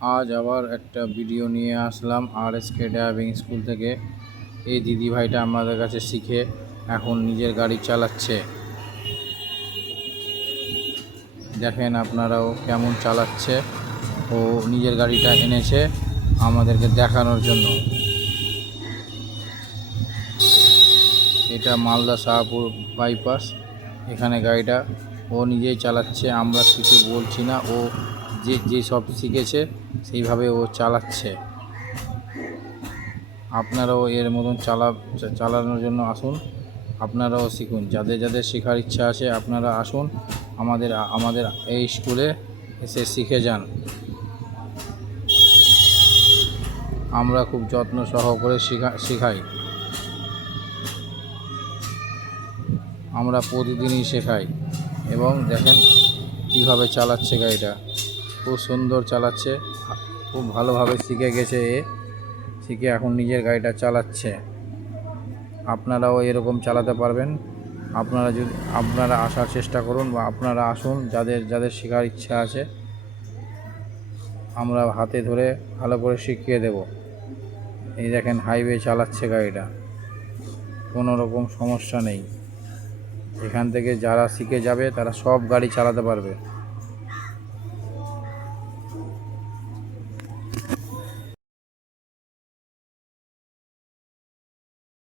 আজ আবার একটা ভিডিও নিয়ে আসলাম RSK ড্রাইভিং স্কুল থেকে। এই দিদিভাইটা আমাদের কাছে শিখে এখন নিজের গাড়ি চালাচ্ছে। দেখেন আপনারাও কেমন চালাচ্ছে। ও নিজের গাড়িটা এনেছে আমাদেরকে দেখানোর জন্য। এটা মালদা শাহপুর বাইপাস, এখানে গাড়িটা ও নিজেই চালাচ্ছে, আমরা কিছু বলছি না। ও যে সব শিখেছে সেইভাবে ও চালাচ্ছে। আপনারাও এর মতন চালানোর জন্য আসুন, আপনারাও শিখুন। যাদের যাদের শেখার ইচ্ছা আছে আপনারা আসুন আমাদের এই স্কুলে এসে শিখে যান। আমরা খুব যত্ন সহকারে শেখাই। আমরা প্রতিদিনই শেখাই। এবং দেখেন কীভাবে চালাচ্ছে গাড়িটা, খুব সুন্দর চালাচ্ছে, খুব ভালোভাবে শিখে গেছে। শিখে এখন নিজের গাড়িটা চালাচ্ছে। আপনারাও এরকম চালাতে পারবেন। আপনারা আসার চেষ্টা করুন, বা আপনারা আসুন যাদের যাদের শেখার ইচ্ছা আছে। আমরা হাতে ধরে ভালো করে শিখিয়ে দেব। এই দেখেন হাইওয়ে চালাচ্ছে গাড়িটা, কোনো রকম সমস্যা নেই। এখান থেকে যারা শিখে যাবে তারা সব গাড়ি চালাতে পারবে।